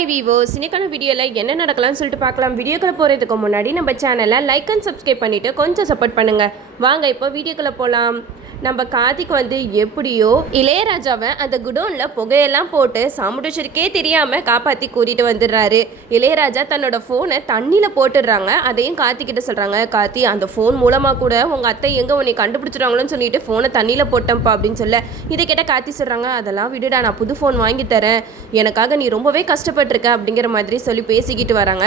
Hi வீவோஸ், இன்னைக்கான வீடியோவில் என்ன நடக்கலாம்னு சொல்லிட்டு பார்க்கலாம். வீடியோக்குள்ளே போகிறதுக்கு முன்னாடி நம்ம சேனலை லைக் அண்ட் சப்ஸ்கிரைப் பண்ணிவிட்டு கொஞ்சம் சப்போர்ட் பண்ணுங்கள். வாங்க இப்போ வீடியோக்குள்ளே போகலாம். நம்ம கார்த்திக் வந்து எப்படியோ இளையராஜாவை அந்த குடோனில் புகையெல்லாம் போட்டு சாமுண்டேஸ்வரிக்கே தெரியாமல் காப்பாற்றி கூட்டிகிட்டு வந்துடுறாரு. இளையராஜா தன்னோட ஃபோனை தண்ணியில் போட்டுடுறாங்க. அதையும் கார்த்திக்கிட்ட சொல்கிறாங்க, கார்த்தி அந்த ஃபோன் மூலமாக கூட உங்கள் அத்தை எங்கே உன்னை கண்டுபிடிச்சிடுவாங்களோன்னு சொல்லிட்டு ஃபோனை தண்ணியில் போட்டேன்ப்பா அப்படின்னு சொல்ல, இதை கேட்ட கார்த்தி சொல்கிறாங்க, அதெல்லாம் விடுடா, நான் புது ஃபோன் வாங்கி தரேன், எனக்காக நீ ரொம்பவே கஷ்டப்பட்டிருக்க அப்படிங்கிற மாதிரி சொல்லி பேசிக்கிட்டு வராங்க.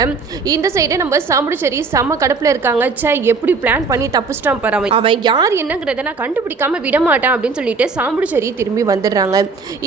இந்த சைடு நம்ம சாமுண்டேஸ்வரி செம்ம கடுப்பில் இருக்காங்க. எப்படி பிளான் பண்ணி தப்பிச்சிட்டான் பாரு, அவன் யார் என்னங்கிறத நான் கண்டுபிடிக்க விடமாட்டேன் அப்படின்னு சொல்லிட்டு சாமுண்டேஸ்வரி திரும்பி வந்துடுறாங்க.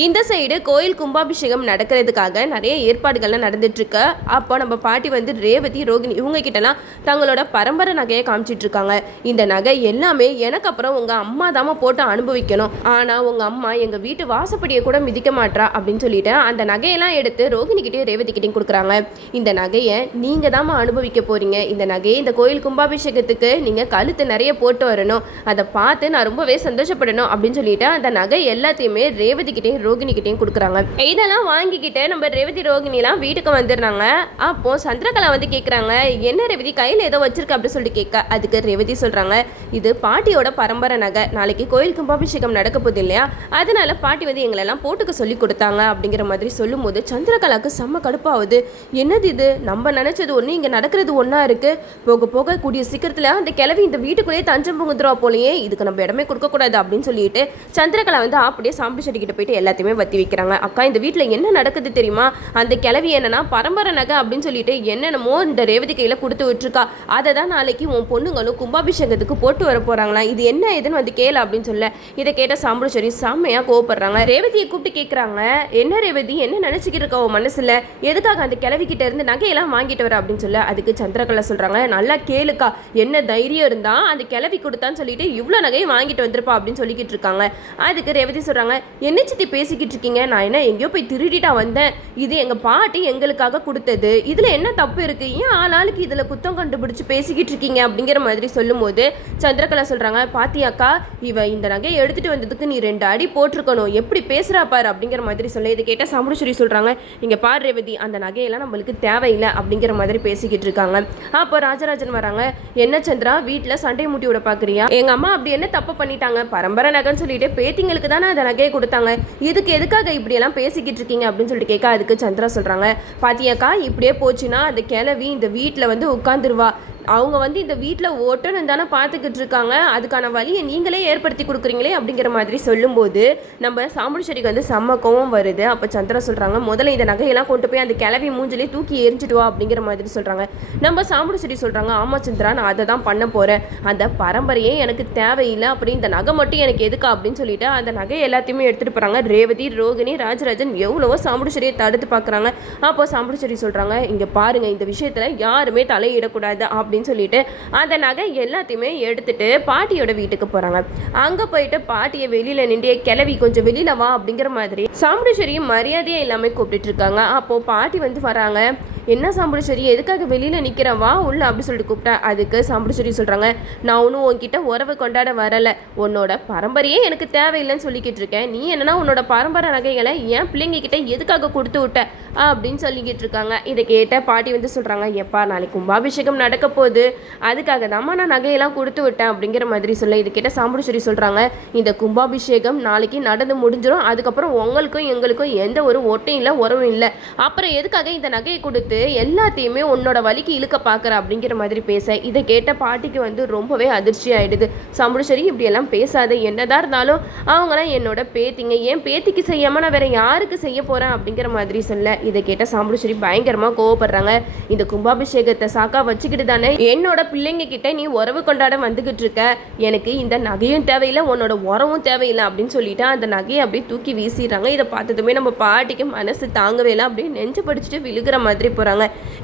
இந்த சைடு கோயில் கும்பாபிஷேகம் நடக்கிறதுக்காக நிறைய ஏற்பாடுகள்லாம் நடந்துட்டு இருக்கு. அப்போ நம்ம பாட்டி வந்து ரேவதி, ரோகிணி இவங்க கிட்டலாம் தங்களோட பரம்பரை நகையை காமிச்சிட்டு இருக்காங்க. இந்த நகை எல்லாமே எனக்கு அப்புறம் உங்க அம்மா தாம போட்டு அனுபவிக்கணும், ஆனா உங்க அம்மா எங்க வீட்டு வாசப்படியை கூட மிதிக்க மாட்டா அப்படின்னு சொல்லிட்டு அந்த நகையெல்லாம் எடுத்து ரோகிணி கிட்டேயும் ரேவதி கிட்டையும் கொடுக்குறாங்க. இந்த நகையை நீங்க தாம அனுபவிக்க போறீங்க. இந்த நகையை இந்த கோயில் கும்பாபிஷேகத்துக்கு நீங்க கழுத்து நிறைய போட்டு வரணும், அதை பார்த்து நான் ரொம்பவே சந்தோஷப்படணும் அப்படின்னு சொல்லிட்டு அந்த நகை எல்லாத்தையுமே ரேவதி கிட்டையும் ரோகிணி கிட்டையும் கொடுக்குறாங்க. இதெல்லாம் வாங்கிக்கிட்டு நம்ம ரேவதி ரோகிணிலாம் வீட்டுக்கு வந்துடுறாங்க. அப்போ சந்திரகலா வந்து கேட்குறாங்க, என்ன ரேவதி கையில் ஏதோ வச்சிருக்க அப்படின்னு சொல்லிட்டு கேட்க, அதுக்கு ரேவதி சொல்றாங்க, இது பாட்டியோட பரம்பரை நகை, நாளைக்கு கோயில் கும்பாபிஷேகம் நடக்க போகுது இல்லையா, அதனால பாட்டி வந்து எங்களெல்லாம் போட்டுக்க சொல்லி கொடுத்தாங்க அப்படிங்கிற மாதிரி சொல்லும் போது சந்திரகலாவுக்கு செம்ம கடுப்பாகுது. என்னது இது, நம்ம நினைச்சது ஒன்று இங்கே நடக்கிறது ஒன்றா இருக்கு, போக போக கூடிய சீக்கிரத்தில் அந்த கிளவி இந்த வீட்டுக்குள்ளேயே தஞ்சம் புகுந்துருவா போலயே, இதுக்கு நம்ம இடமே கொடுக்க கூடாது அப்படின்னு சொல்லிட்டு சந்திரகலா வந்து அப்படியே சாமுண்டேஸ்வரி கிட்ட போயிட்டு எல்லாத்தையுமே வத்தி வைக்கிறாங்க. அக்கா, இந்த வீட்டில் என்ன நடக்குது தெரியுமா, அந்த கிளவி என்னன்னா பரம்பரை நகை அப்படின்னு சொல்லிட்டு என்னென்னமோ இந்த ரேவதி கையில கொடுத்து விட்டுருக்கா, அதை தான் நாளைக்கு உன் பொண்ணுங்களும் கும்பாபிஷேகத்துக்கு போட்டு வர போறாங்களா, இது என்ன ஏதுன்னு வந்து கேளு அப்படின்னு சொல்ல, இதை கேட்ட சாமுண்டேஸ்வரி செம்மையா கோவப்படுறாங்க. ரேவதியை கூப்பிட்டு கேட்குறாங்க, என்ன ரேவதி, என்ன நினைச்சுக்கிட்டு இருக்க உன் மனசுல, எதுக்காக அந்த கிளவி கிட்ட இருந்து நகையெல்லாம் வாங்கிட்டு வர அப்படின்னு சொல்ல, அதுக்கு சந்திரகலா சொல்றாங்க, நல்லா கேளுக்கா, என்ன தைரியம் இருந்தா அந்த கிளவி கொடுத்தான்னு சொல்லிட்டு இவ்வளோ நகையை வாங்கிட்டு வந்திருப்பா அப்படின்னு சொல்லிக்கிட்டு இருக்காங்க. அதுக்கு ரேவதி சொல்றாங்க, என்ன சித்தி பேசிக்கிட்டு இருக்கீங்க, நான் என்ன எங்கேயோ போய் திருடிட்டா வந்தேன், இது எங்க பாட்டி எங்களுக்காக கொடுத்தது, இதுல என்ன தப்பு இருக்கு, ஏன் ஆளாளுக்கு இதுல குத்தம் கண்டுபிடிச்சு பேசிக்கிட்டு இருக்கீங்க அப்படிங்கிற மாதிரி சொல்லும் போது சந்திரகலா சொல்றாங்க, பாத்தியாக்கா, இவ இந்த நகையை எடுத்துட்டு வந்ததுக்கு நீ 2 அடி போட்டிருக்கணும், எப்படி பேசுறா பாரு அப்படிங்கிற மாதிரி சொல்ல, இதை கேட்ட சாமுண்டேஸ்வரி சொல்றாங்க, இங்க பாரு ரேவதி, அந்த நகையெல்லாம் நம்மளுக்கு தேவையில்லை அப்படிங்கிற மாதிரி பேசிக்கிட்டு இருக்காங்க. அப்போ ராஜராஜன் வராங்க, என்ன சந்திரா வீட்டில் சண்டை மூட்டி விட பாக்குறியா, எங்க அம்மா அப்படி என்ன தப்பு பண்ணிட்டாங்க, பரம்பரை நகைன்னு சொல்லிட்டு பேத்திங்களுக்கு தானே அந்த நகையை கொடுத்தாங்க, இதுக்கு எதுக்காக இப்படியெல்லாம் பேசிக்கிட்டு இருக்கீங்க அப்படின்னு சொல்லிட்டு கேட்க, அதுக்கு சந்திரா சொல்றாங்க, பாத்தியாக்கா இப்படியே போச்சுன்னா அந்த கிளவி இந்த வீட்டில் வந்து உட்காந்துருவா, அவங்க வந்து இந்த வீட்டில் ஓட்டணும் தானே பார்த்துக்கிட்டு இருக்காங்க, அதுக்கான வழியை நீங்களே ஏற்படுத்தி கொடுக்குறீங்களே அப்படிங்கிற மாதிரி சொல்லும்போது நம்ம சாமுண்டேஸ்வரிக்கு வந்து செம்ம கோவம் வருது. அப்போ சந்திரா சொல்கிறாங்க, முதல்ல இந்த நகையெல்லாம் கொண்டு போய் அந்த கிளவி மூஞ்சிலே தூக்கி எரிஞ்சிட்டு வா அப்படிங்கிற மாதிரி சொல்கிறாங்க. நம்ம சாமுண்டேஸ்வரி சொல்கிறாங்க, ஆமாம் சந்திரா, நான் அதை தான் பண்ண போகிறேன், அந்த பரம்பரையே எனக்கு தேவையில்லை, அப்படி இந்த நகை மட்டும் எனக்கு எதுக்கா அப்படின்னு சொல்லிட்டு அந்த நகை எல்லாத்தையுமே எடுத்துகிட்டு போகிறாங்க. ரேவதி, ரோகிணி, ராஜராஜன் எவ்வளவோ சாமுண்டேஸ்வரியை தடுத்து பார்க்குறாங்க. அப்போ சாமுண்டேஸ்வரி சொல்கிறாங்க, இங்கே பாருங்கள், இந்த விஷயத்தில் யாருமே தலையிடக்கூடாது அப்படின்னு சொல்லிட்டு அந்த நகை எல்லாத்தையுமே எடுத்துட்டு பாட்டியோட வீட்டுக்கு போறாங்க. அங்க போயிட்டு பாட்டியை வெளியில நின்று, கிளவி கொஞ்சம் வெளியில வா அப்படிங்கிற மாதிரி சாமுண்டேஸ்வரியும் மரியாதையே இல்லாம கூப்பிட்டு இருக்காங்க. அப்போ பாட்டி வந்து வராங்க, என்ன சாமுண்டேஸ்வரி எதுக்காக வெளியில நிக்கிறவா உள்ள அப்படி சொல்லிட்டு கூப்பிட்டா, அதுக்கு சாமுண்டேஸ்வரி சொல்றாங்க, நான் ஒன்றும் உன்கிட்ட உறவு கொண்டாட வரல, உன்னோட பரம்பரையே எனக்கு தேவையில்லைன்னு சொல்லிக்கிட்டு இருக்கேன், நீ என்னன்னா உன்னோட பரம்பரை நகைகளை என் பிள்ளைங்க கிட்ட எதுக்காக கொடுத்து விட்ட அப்படின்னு சொல்லிக்கிட்டு இருக்காங்க. இதை கேட்ட பாட்டி வந்து சொல்றாங்க, எப்பா நாளைக்கு கும்பாபிஷேகம் நடக்க போகுது, அதுக்காக தான் நான் நகையெல்லாம் கொடுத்து விட்டேன் அப்படிங்கிற மாதிரி சொல்ல, இது கேட்ட சாமுண்டேஸ்வரி சொல்றாங்க, இந்த கும்பாபிஷேகம் நாளைக்கு நடந்து முடிஞ்சிடும், அதுக்கப்புறம் உங்களுக்கும் எங்களுக்கும் எந்த ஒரு ஒட்டையும் இல்லை, உறவும் இல்லை, அப்புறம் எதுக்காக இந்த நகையை கொடுத்து எல்லாத்தையுமே உன்னோட வலிக்கு இழுக்க பார்க்குற அப்படிங்கிற மாதிரி பேச, இதை கேட்ட பாட்டிக்கு வந்து ரொம்பவே அதிர்ச்சி ஆயிடுது. சாமுண்டேஸ்வரி இப்படியெல்லாம் பேசாத, என்னதான் இருந்தாலும் அவங்களாம் என்னோட பேத்திங்க, ஏன் பேத்திக்கு செய்யாம நான் வேற யாருக்கு செய்ய போறேன் அப்படிங்கிற மாதிரி சொல்ல, இதை கேட்ட சாமுண்டேஸ்வரி பயங்கரமா கோவப்படுறாங்க. இந்த கும்பாபிஷேகத்தை சாக்கா வச்சுக்கிட்டு தானே என்னோட பிள்ளைங்க கிட்ட நீ உறவு கொண்டாட வந்துகிட்டு இருக்க, எனக்கு இந்த நகையும் தேவையில்லை, உன்னோட உறவும் தேவையில்லை அப்படின்னு சொல்லிட்டு அந்த நகையை அப்படியே தூக்கி வீசிடுறாங்க. இதை பார்த்ததுமே நம்ம பாட்டிக்கு மனசு தாங்கவே இல்லை, அப்படியே நெஞ்சு படிச்சுட்டு விழுகிற மாதிரி போறாங்க.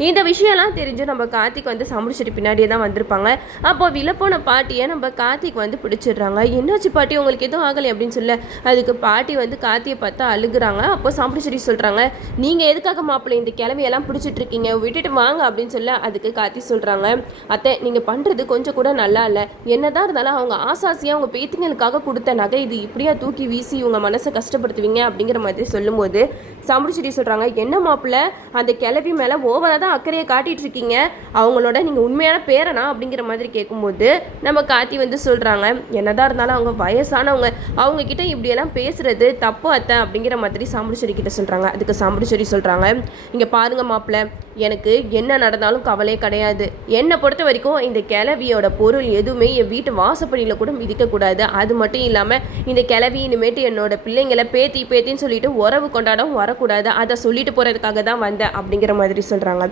இந்த விஷயம்லாம் தெரிஞ்சு நம்ம கார்த்திக் வந்து சாமுண்டேஸ்வரி பின்னாடியே தான் வந்திருப்பாங்க. அப்போ விழப்போன பாட்டியை நம்ம கார்த்திக் வந்து பிடிச்சிடுறாங்க. என்னாச்சு பாட்டி, உங்களுக்கு எதுவும் ஆகலை அப்படின்னு சொல்ல, அதுக்கு பாட்டி வந்து கார்த்தியை பார்த்தா அழுகுறாங்க. அப்போ சாமுண்டேஸ்வரி சொல்றாங்க, நீங்க எதுக்காக மாப்பிள்ளை இந்த கிளவியெல்லாம் பிடிச்சிட்டு இருக்கீங்க, விட்டுட்டு வாங்க அப்படின்னு சொல்ல, அதுக்கு கார்த்தி சொல்றாங்க, அத்தை நீங்கள் பண்ணுறது கொஞ்சம் கூட நல்லா இல்லை, என்னதான் இருந்தாலும் அவங்க ஆசாசியாக அவங்க பேத்திங்களுக்காக கொடுத்த நகை இது இப்படியா தூக்கி வீசி இவங்க மனசை கஷ்டப்படுத்துவீங்க அப்படிங்கிற மாதிரி சொல்லும்போது சாமுடிச்செடி சொல்கிறாங்க, என்ன மாப்பிள்ள அந்த கிளவி மேலே ஓவராக தான் அக்கறையை காட்டிகிட்டு இருக்கீங்க, அவங்களோட நீங்கள் உண்மையான பேரனா அப்படிங்கிற மாதிரி கேட்கும்போது நம்ம கார்த்தி வந்து சொல்கிறாங்க, என்னதான் இருந்தாலும் அவங்க வயசானவங்க, அவங்கக்கிட்ட இப்படியெல்லாம் பேசுகிறது தப்பு அத்தை அப்படிங்கிற மாதிரி சாமுடிச்செடி கிட்ட சொல்கிறாங்க. அதுக்கு சாமுடிச்செடி சொல்கிறாங்க, இங்கே பாருங்கள் மாப்பிள்ள, எனக்கு என்ன நடந்தாலும் கவலையே கிடையாது, என்னை பொறுத்த வரைக்கும் இந்த கிளவியோட பொருள் எதுவுமே என் வீட்டு வாசப்படியில் கூட மிதிக்கக்கூடாது, அது மட்டும் இல்லாமல் இந்த கிளவி இனிமேட்டு என்னோட பிள்ளைங்களை பேத்தின்னு சொல்லிட்டு உறவு கொண்டாடவும் வரக்கூடாது, அதை சொல்லிட்டு போகிறதுக்காக தான் வந்தேன் அப்படிங்கிற மாதிரி சொல்கிறாங்க.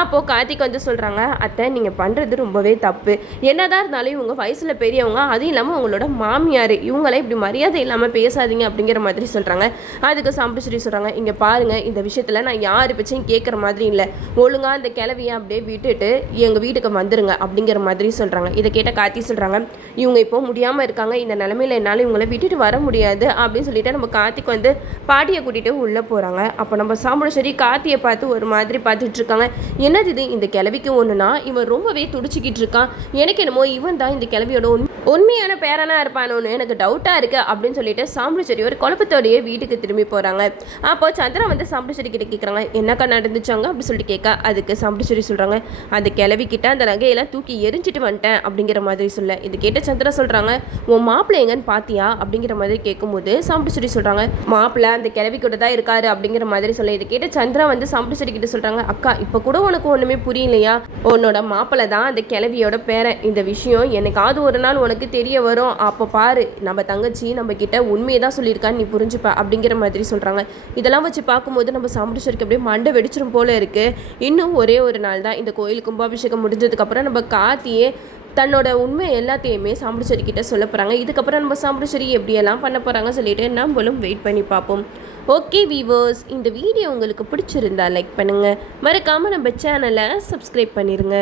அப்போது கார்த்திக் வந்து சொல்கிறாங்க, அத்தை நீங்கள் பண்ணுறது ரொம்பவே தப்பு, என்னதான் இருந்தாலும் இவங்க வயசில் பெரியவங்க, அதுவும் இல்லாமல் அவங்களோட மாமியார், இவங்களே இப்படி மரியாதை இல்லாமல் பேசாதீங்க அப்படிங்கிற மாதிரி சொல்கிறாங்க. அதுக்கு சாம்பிச்சேரி சொல்கிறாங்க, இங்கே பாருங்கள், இந்த விஷயத்தில் நான் யார் பற்றியும் கேட்குற மாதிரி இல்லை, ஒழுங்காக அந்த கிளவியை அப்படியே விட்டுட்டு எங்கள் வீட்டுக்கு வந்துருங்க அப்படிங்கிற மாதிரி சொல்கிறாங்க. இதை கேட்ட கார்த்தி சொல்கிறாங்க, இவங்க இப்போ முடியாமல் இருக்காங்க, இந்த நிலமையில என்னால் இவங்களை விட்டுட்டு வர முடியாது அப்படின்னு சொல்லிட்டு நம்ம கார்த்திக் வந்து பாட்டியை கூட்டிகிட்டு உள்ளே போகிறாங்க. அப்போ நம்ம சாமுடிச்செடி கார்த்தியை பார்த்து ஒரு மாதிரி பார்த்துட்டு இருக்காங்க. என்னது இது, இந்த கிளவிக்கு ஒன்றுனா இவன் ரொம்பவே துடிச்சிக்கிட்டு இருக்கான், எனக்கு என்னமோ இவன் தான் இந்த கிளவியோட உண்மையான பேரனாக இருப்பானோன்னு எனக்கு டவுட்டாக இருக்குது அப்படின்னு சொல்லிட்டு சாமுடிச்செடி ஒரு குழப்பத்தோடையே வீட்டுக்கு திரும்பி போகிறாங்க. அப்போ சந்திரா வந்து சாமுடிச்செடி கிட்ட கேட்குறாங்க, என்னக்கா நடந்துச்சாங்க அப்படின்னு சொல்லிட்டு கேட்க, அதுக்கு சாமுடிச்செடி சொல்கிறாங்க, அந்த கிளவி கிட்ட அந்த நகையெல்லாம் தூக்கி எரிஞ்சிட்டு வந்துட்டேன் அப்படிங்கிற மாதிரி சொல்ல. இது கேட்ட சந்திரா சொல்கிறாங்க, உன் மாப்பிள்ளை எங்கன்னு பார்த்தியா அப்படிங்கிற மாதிரி கேட்கும்போது சாமுடிச்செடி சொல்கிறாங்க, மாப்பிள்ளை அந்த கிளவி கூட தான் இருக்காரு அப்படிங்கிற மாதிரி சொல்ல. இது கேட்ட சந்திரா வந்து சாமுடிச்செடி கிட்ட சொல்கிறாங்க, அக்கா இப்போ கூட உனக்கு ஒன்றுமே புரியலையா, உன்னோட மாப்பிள்ளை தான் அந்த கிளவியோட பேரன், இந்த விஷயம் என்னைக்காவது ஒரு நாள் உனக்கு தெரிய வரும், அப்போ பாரு நம்ம தங்கச்சி நம்ம கிட்ட உண்மையை தான் சொல்லியிருக்கான்னு நீ புரிஞ்சுப்ப அப்படிங்கிற மாதிரி சொல்கிறாங்க. இதெல்லாம் வச்சு பார்க்கும்போது நம்ம சாமுடிச்செடிக்கு அப்படியே மண்டை வெடிச்சிரும் போல இருக்குது. இன்னும் ஒரே ஒரு நாள் தான் இந்த கோயில் கும்பாபிஷேகம் முடிஞ்சதுக்கப்புறம் நம்ம கார்த்தியே தன்னோட உண்மை எல்லாத்தையுமே சாமுடிச்செடி கிட்ட சொல்ல போகிறாங்க. இதுக்கப்புறம் நம்ம சாமுடிச்செடி எப்படியெல்லாம் பண்ண போகிறாங்க சொல்லிட்டு நம்மளும் வெயிட் பண்ணி பார்ப்போம். ஓகே வீவர்ஸ், இந்த வீடியோ உங்களுக்கு பிடிச்சிருந்தா லைக் பண்ணுங்கள், மறக்காமல் நம்ம சேனலை சப்ஸ்கிரைப் பண்ணிடுங்க.